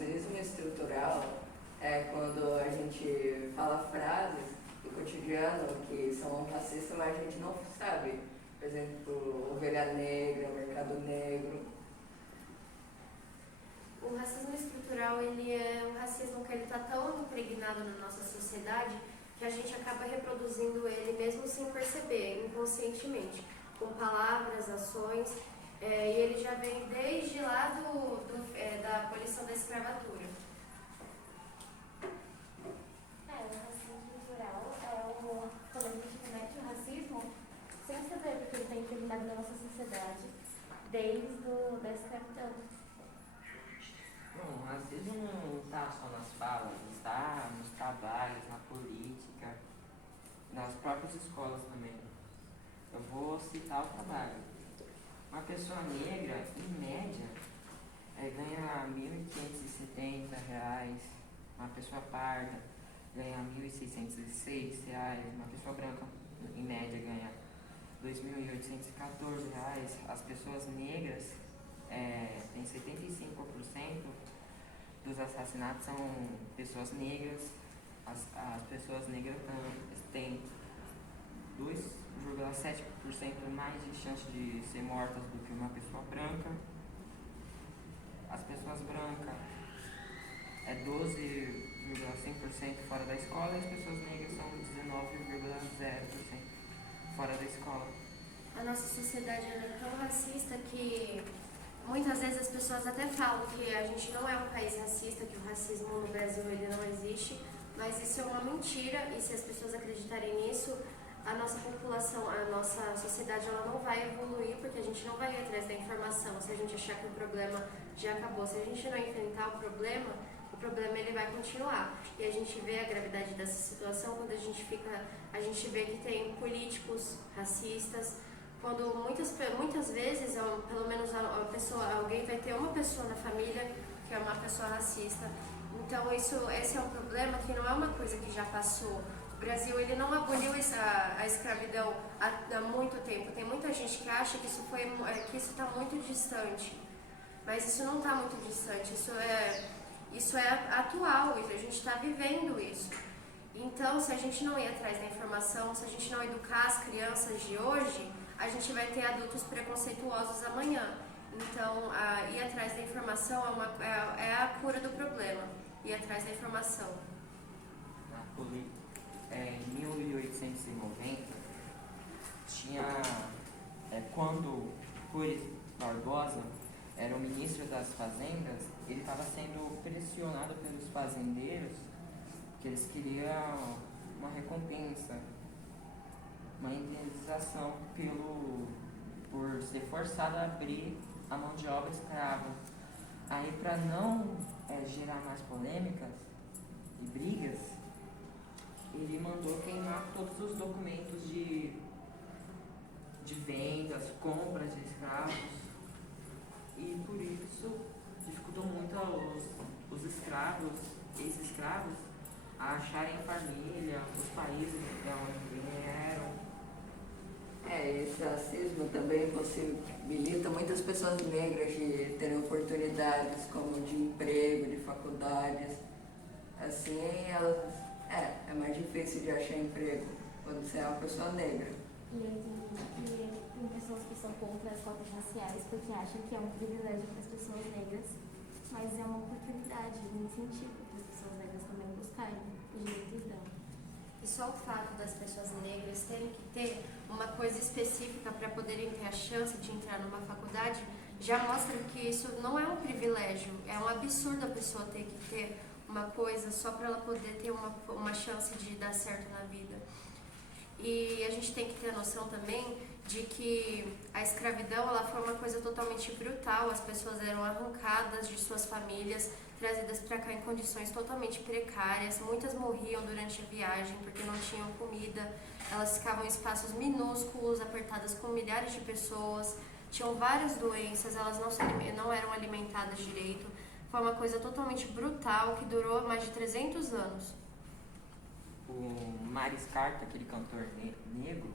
racismo estrutural é quando a gente fala frases do cotidiano que são racistas, mas a gente não sabe. Por exemplo, ovelha negra, mercado negro. O racismo estrutural, ele é um racismo que ele está tão impregnado na nossa sociedade que a gente acaba reproduzindo ele mesmo sem perceber, inconscientemente, com palavras, ações, e ele já vem desde lá da abolição da escravatura. O racismo estrutural quando a gente comete o racismo sem saber, porque ele está impregnado na nossa sociedade desde da escravidão. Bom, o racismo não está só nas falas, está nos trabalhos, na política, nas próprias escolas também. Eu vou citar o trabalho. Uma pessoa negra, em média, ganha R$ 1.570, uma pessoa parda ganha R$ 1.606, uma pessoa branca, em média, ganha R$ 2.814. As pessoas negras têm 75% dos assassinatos são pessoas negras. As pessoas negras têm 2,7% mais de chance de ser mortas do que uma pessoa branca. As pessoas brancas 12,5% fora da escola e as pessoas negras são 19,0% fora da escola. A nossa sociedade é tão racista que muitas vezes as pessoas até falam que a gente não é um país racista, que o racismo no Brasil ele não existe, mas isso é uma mentira, e se as pessoas acreditarem nisso, a nossa população, a nossa sociedade ela não vai evoluir, porque a gente não vai ir atrás da informação. Se a gente achar que o problema já acabou, se a gente não enfrentar o problema ele vai continuar. E a gente vê a gravidade dessa situação quando a gente vê que tem políticos racistas, quando muitas vezes, pelo menos alguém vai ter uma pessoa na família que é uma pessoa racista. Então esse é um problema que não é uma coisa que já passou. O Brasil ele não aboliu a escravidão há muito tempo. Tem muita gente que acha que isso está muito distante, mas isso não está muito distante. Isso é atual, a gente está vivendo isso. Então, se a gente não ir atrás da informação, se a gente não educar as crianças de hoje, a gente vai ter adultos preconceituosos amanhã. Então, ir atrás da informação é a cura do problema. Ir atrás da informação. Em 1890, tinha, quando Rui Barbosa era o ministro das fazendas, ele estava sendo pressionado pelos fazendeiros, que eles queriam uma recompensa, uma indenização por ser forçado a abrir a mão de obra escrava. Aí, para não gerar mais polêmicas e brigas, ele mandou queimar todos os documentos de vendas, compras de escravos, e por isso dificultou muito os escravos, ex-escravos, a acharem família, os países de onde vieram. Esse racismo também possibilita muitas pessoas negras de terem oportunidades como de emprego, de faculdades. Assim, é mais difícil de achar emprego quando você é uma pessoa negra. E tem pessoas que são contra as cotas raciais porque acham que é um privilégio para as pessoas negras, mas é uma oportunidade, um incentivo para as pessoas negras também buscarem os direitos delas. E só o fato das pessoas negras terem que ter uma coisa específica para poderem ter a chance de entrar numa faculdade já mostra que isso não é um privilégio, é um absurdo a pessoa ter que ter uma coisa só para ela poder ter uma chance de dar certo na vida. E a gente tem que ter a noção também de que a escravidão ela foi uma coisa totalmente brutal, as pessoas eram arrancadas de suas famílias, trazidas para cá em condições totalmente precárias, muitas morriam durante a viagem porque não tinham comida, elas ficavam em espaços minúsculos, apertadas com milhares de pessoas, tinham várias doenças, elas não eram alimentadas direito, foi uma coisa totalmente brutal que durou mais de 300 anos. O Mariscalco, aquele cantor negro,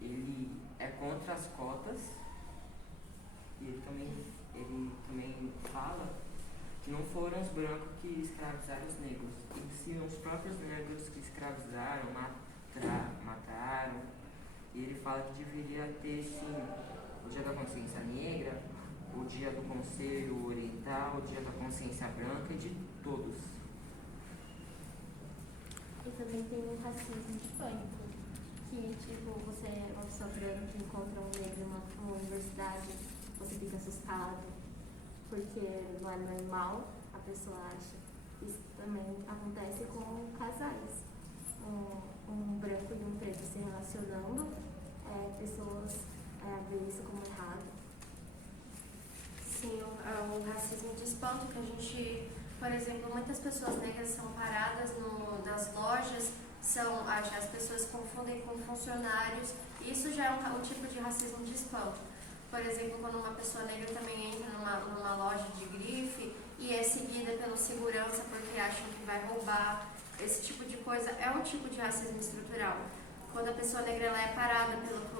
ele é contra as cotas e ele também fala que não foram os brancos que escravizaram os negros, e sim os próprios negros que escravizaram, mataram. E ele fala que deveria ter, sim, o Dia da Consciência Negra, o Dia do Conselho Oriental, o Dia da Consciência Branca e de todos. E também tem o racismo de pânico, que tipo, você é uma pessoa branca que encontra um negro numa universidade, você fica assustado, porque não é normal, a pessoa acha. Isso também acontece com casais. Um branco e um preto se relacionando, pessoas veem isso como errado. Sim, o racismo de espanto que a gente, por exemplo, muitas pessoas negras são paradas nas lojas, as pessoas confundem com funcionários, isso já é um tipo de racismo de espanto. Por exemplo, quando uma pessoa negra também entra numa loja de grife e é seguida pelo segurança porque acham que vai roubar, esse tipo de coisa é um tipo de racismo estrutural. Quando a pessoa negra ela é parada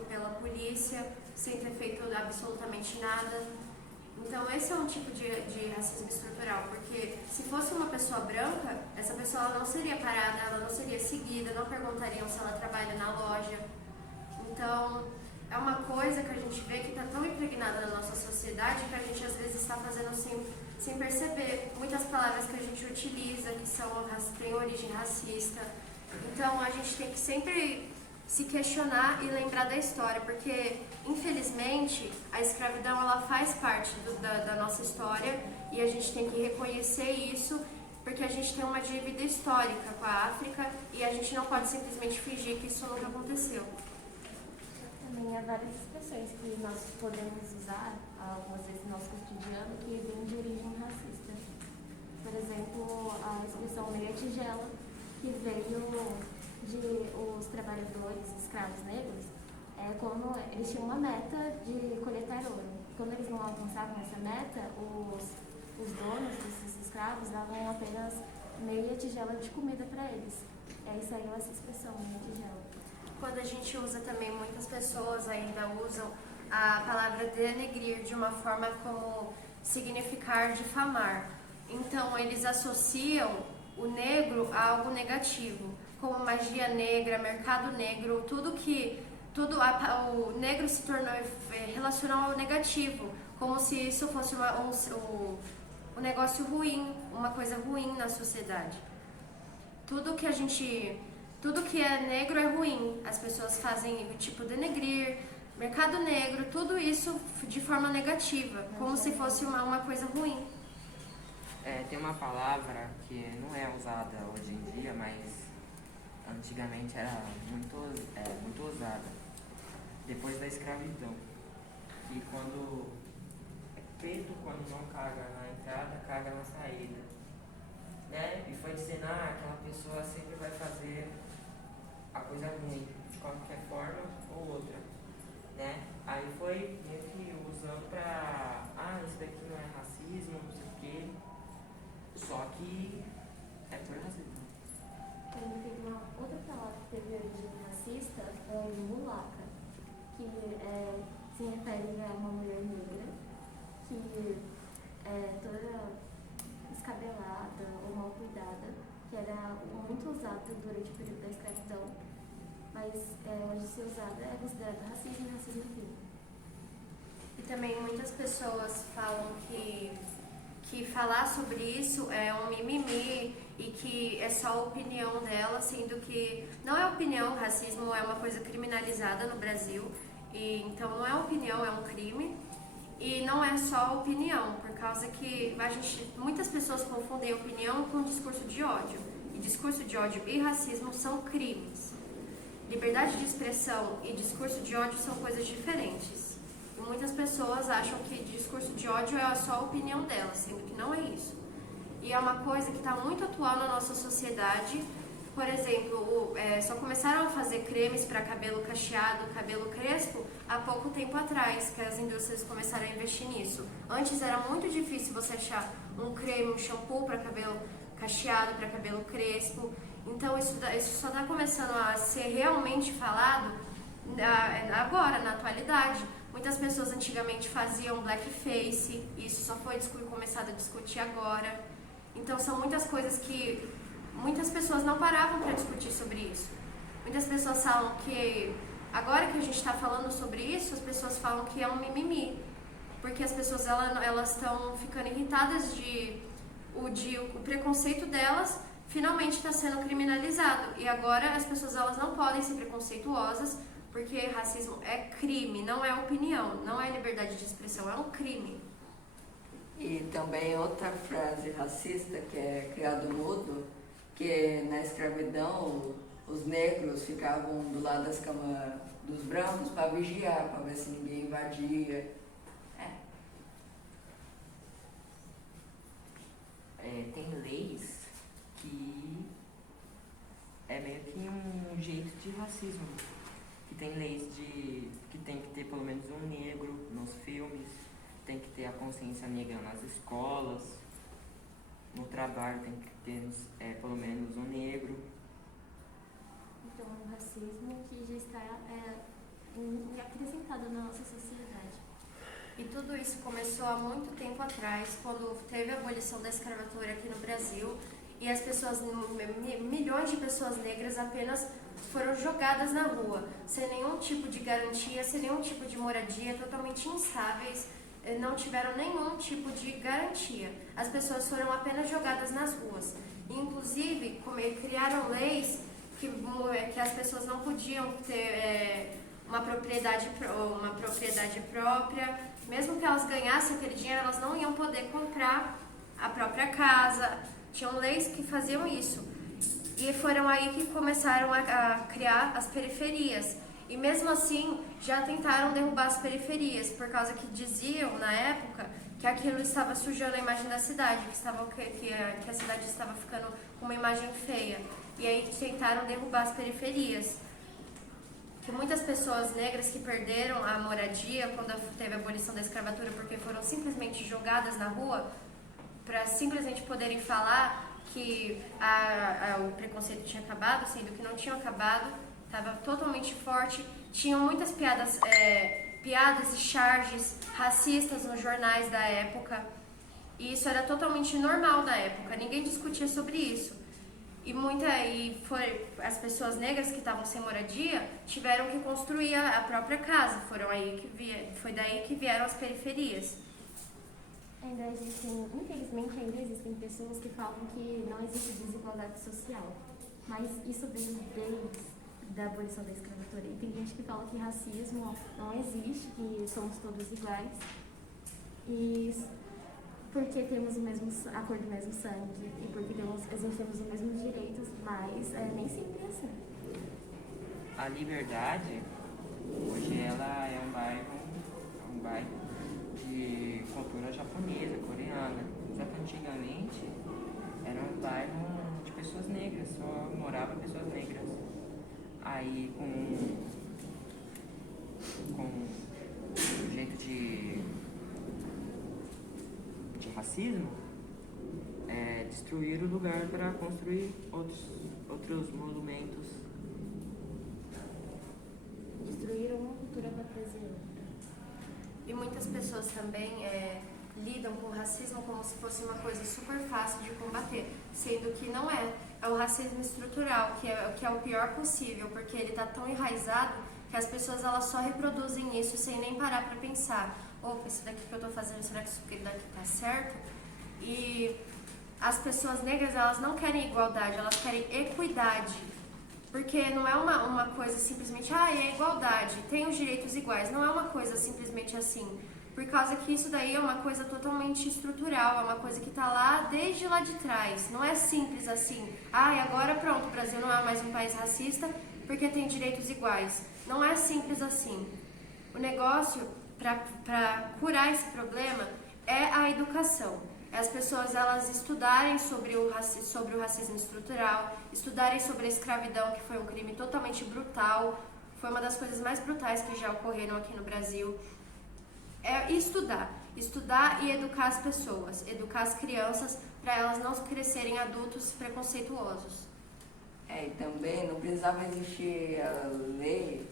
pela polícia sem ter feito absolutamente nada. Então esse é um tipo de racismo estrutural, porque se fosse uma pessoa branca, essa pessoa ela não seria parada, ela não seria seguida, não perguntariam se ela trabalha na loja. Então é uma coisa que a gente vê que está tão impregnada na nossa sociedade que a gente às vezes está fazendo sem perceber. Muitas palavras que a gente utiliza que têm origem racista. Então a gente tem que sempre se questionar e lembrar da história, porque infelizmente a escravidão ela faz parte da nossa história e a gente tem que reconhecer isso, porque a gente tem uma dívida histórica com a África e a gente não pode simplesmente fingir que isso nunca aconteceu. Também há várias expressões que nós podemos usar, algumas vezes no nosso cotidiano, que vêm de origem racista. Por exemplo, a expressão meia tigela, que veio de os trabalhadores escravos negros, quando eles tinham uma meta de coletar ouro. Quando eles não alcançavam essa meta, os donos desses escravos davam apenas meia tigela de comida para eles. E aí saiu essa expressão, meia tigela. Quando a gente usa também, muitas pessoas ainda usam a palavra denegrir de uma forma como significar difamar. Então eles associam o negro a algo negativo, como magia negra, mercado negro, o negro se tornou relacional ao negativo, como se isso fosse um negócio ruim, uma coisa ruim na sociedade. Tudo que é negro é ruim, as pessoas fazem tipo denegrir, mercado negro, tudo isso de forma negativa, como se fosse uma coisa ruim. Tem uma palavra que não é usada hoje em dia, mas antigamente era muito usada, depois da escravidão, que quando preto, quando não caga na entrada, caga na saída, né? E foi dizendo, aquela pessoa sempre vai fazer a coisa ruim, de qualquer forma ou outra, né? Aí foi meio que usando pra, isso daqui não é racismo, não sei o quê, só que é por racismo. Também tem uma outra palavra que teve origem racista, mulaca, que se refere a uma mulher negra que é toda descabelada ou mal cuidada, que era muito usada durante o período da escravidão, mas hoje ser usada é considerado racismo e racismo puro. E também muitas pessoas falam que falar sobre isso é um mimimi e que é só a opinião dela, sendo que não é opinião, racismo é uma coisa criminalizada no Brasil, e então não é opinião, é um crime, e não é só opinião, por causa que muitas pessoas confundem opinião com discurso de ódio, e discurso de ódio e racismo são crimes. Liberdade de expressão e discurso de ódio são coisas diferentes. E muitas pessoas acham que discurso de ódio é só a opinião delas, sendo que não é isso. E é uma coisa que está muito atual na nossa sociedade. Por exemplo, só começaram a fazer cremes para cabelo cacheado, cabelo crespo, há pouco tempo atrás, que as indústrias começaram a investir nisso. Antes era muito difícil você achar um creme, um shampoo para cabelo cacheado, para cabelo crespo. Então isso só está começando a ser realmente falado agora, na atualidade. Muitas pessoas antigamente faziam blackface, e isso só foi começado a discutir agora. Então são muitas coisas que muitas pessoas não paravam para discutir sobre isso. Muitas pessoas falam que, agora que a gente está falando sobre isso, as pessoas falam que é um mimimi, porque as pessoas elas estão ficando irritadas o preconceito delas finalmente está sendo criminalizado, e agora as pessoas elas não podem ser preconceituosas, porque racismo é crime, não é opinião, não é liberdade de expressão, é um crime. E também outra frase racista que é criado mudo, que na escravidão os negros ficavam do lado das camas dos brancos para vigiar, para ver se ninguém invadia. Tem leis que é meio que um jeito de racismo. Que tem leis que tem que ter pelo menos um negro nos filmes, tem que ter a consciência negra nas escolas, no trabalho tem que ter pelo menos um negro. Então, é um racismo que já está acrescentado na nossa sociedade. E tudo isso começou há muito tempo atrás, quando teve a abolição da escravatura aqui no Brasil, e as pessoas, milhões de pessoas negras apenas foram jogadas na rua, sem nenhum tipo de garantia, sem nenhum tipo de moradia, totalmente instáveis, não tiveram nenhum tipo de garantia. As pessoas foram apenas jogadas nas ruas. Inclusive, criaram leis que as pessoas não podiam ter uma propriedade própria. Mesmo que elas ganhassem aquele dinheiro, elas não iam poder comprar a própria casa. Tinham leis que faziam isso. E foram aí que começaram a criar as periferias. E mesmo assim, já tentaram derrubar as periferias, por causa que diziam, na época, que aquilo estava sujando a imagem da cidade, que a cidade estava ficando com uma imagem feia. E aí tentaram derrubar as periferias. Que muitas pessoas negras que perderam a moradia quando teve a abolição da escravatura, porque foram simplesmente jogadas na rua, para simplesmente poderem falar que o preconceito tinha acabado, sendo que não tinha acabado, estava totalmente forte. Tinham muitas piadas e charges racistas nos jornais da época, e isso era totalmente normal na época, ninguém discutia sobre isso. As pessoas negras que estavam sem moradia tiveram que construir a própria casa, foi daí que vieram as periferias. Infelizmente ainda existem pessoas que falam que não existe desigualdade social, mas isso vem desde a abolição da escravatura. E tem gente que fala que racismo não existe, que somos todos iguais, e porque temos a cor do mesmo sangue e porque exercemos os mesmos direitos, mas nem sempre é assim. A Liberdade, hoje ela é um bairro de cultura japonesa, coreana. Só que antigamente era um bairro de pessoas negras, só moravam pessoas negras. Aí com o jeito de racismo, destruir o lugar para construir outros monumentos. Destruíram uma cultura para trazer outra. E muitas pessoas também lidam com o racismo como se fosse uma coisa super fácil de combater, sendo que não é. É o racismo estrutural, que é o pior possível, porque ele está tão enraizado que as pessoas elas só reproduzem isso sem nem parar para pensar. Opa, isso daqui que eu estou fazendo, será que isso daqui está certo? E as pessoas negras, elas não querem igualdade, elas querem equidade. Porque não é uma coisa simplesmente, é igualdade, tem os direitos iguais. Não é uma coisa simplesmente assim. Por causa que isso daí é uma coisa totalmente estrutural, é uma coisa que está desde lá de trás. Não é simples assim, agora pronto, o Brasil não é mais um país racista porque tem direitos iguais. Não é simples assim. O negócio para curar esse problema é a educação. As pessoas elas estudarem sobre o racismo estrutural, estudarem sobre a escravidão, que foi um crime totalmente brutal, foi uma das coisas mais brutais que já ocorreram aqui no Brasil. Estudar e educar as pessoas, educar as crianças para elas não crescerem adultos preconceituosos. E também não precisava existir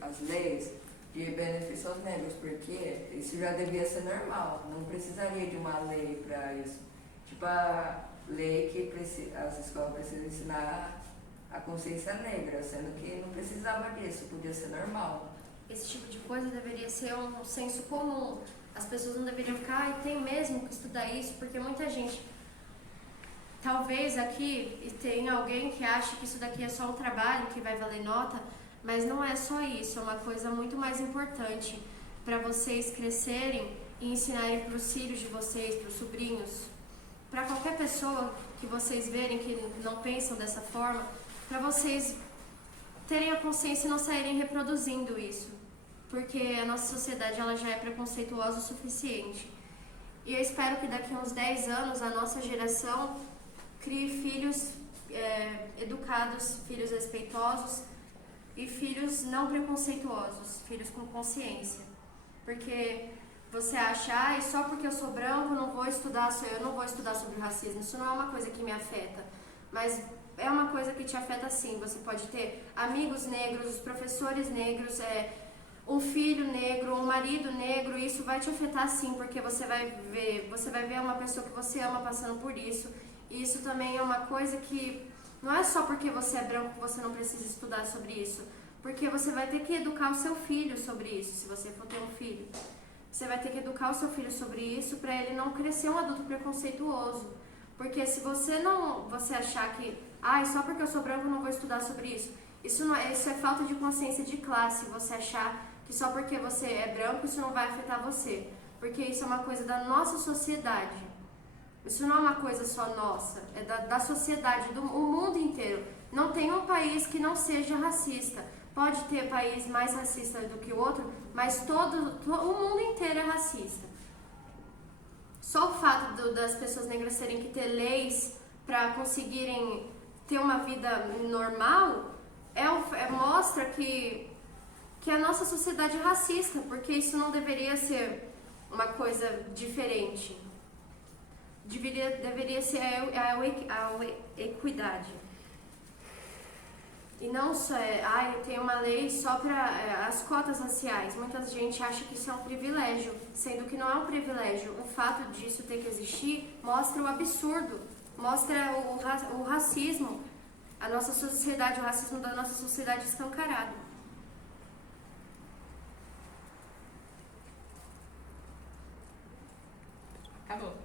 as leis de benefício aos negros, porque isso já devia ser normal, não precisaria de uma lei para isso. Tipo a lei que as escolas precisam ensinar a consciência negra, sendo que não precisava disso, podia ser normal. Esse tipo de coisa deveria ser um senso comum. As pessoas não deveriam ficar, tem mesmo que estudar isso, porque muita gente, talvez aqui tem alguém que acha que isso daqui é só um trabalho, que vai valer nota, mas não é só isso, é uma coisa muito mais importante para vocês crescerem e ensinarem para os filhos de vocês, para os sobrinhos, para qualquer pessoa que vocês verem que não pensam dessa forma, para vocês terem a consciência e não saírem reproduzindo isso, porque a nossa sociedade ela já é preconceituosa o suficiente. E eu espero que daqui a uns 10 anos a nossa geração crie filhos educados, filhos respeitosos e filhos não preconceituosos, filhos com consciência. Porque você acha, só porque eu sou branco eu não vou estudar sobre o racismo. Isso não é uma coisa que me afeta, mas é uma coisa que te afeta sim. Você pode ter amigos negros, os professores negros, um filho negro, um marido negro, isso vai te afetar sim, porque você vai ver uma pessoa que você ama passando por isso. E isso também é uma coisa que não é só porque você é branco que você não precisa estudar sobre isso, porque você vai ter que educar o seu filho sobre isso, se você for ter um filho. Você vai ter que educar o seu filho sobre isso para ele não crescer um adulto preconceituoso. Porque se você achar que, só porque eu sou branco eu não vou estudar sobre isso, isso é falta de consciência de classe, você achar que só porque você é branco isso não vai afetar você. Porque isso é uma coisa da nossa sociedade. Isso não é uma coisa só nossa, é da sociedade, o mundo inteiro. Não tem um país que não seja racista. Pode ter país mais racista do que o outro, mas o mundo inteiro é racista. Só o fato das pessoas negras terem que ter leis para conseguirem ter uma vida normal mostra que a nossa sociedade é racista, porque isso não deveria ser uma coisa diferente. Deveria ser a equidade. E não só tem uma lei só para as cotas raciais. Muita gente acha que isso é um privilégio, sendo que não é um privilégio. O fato disso ter que existir mostra o absurdo, mostra o racismo, a nossa sociedade, o racismo da nossa sociedade escancarado. Acabou.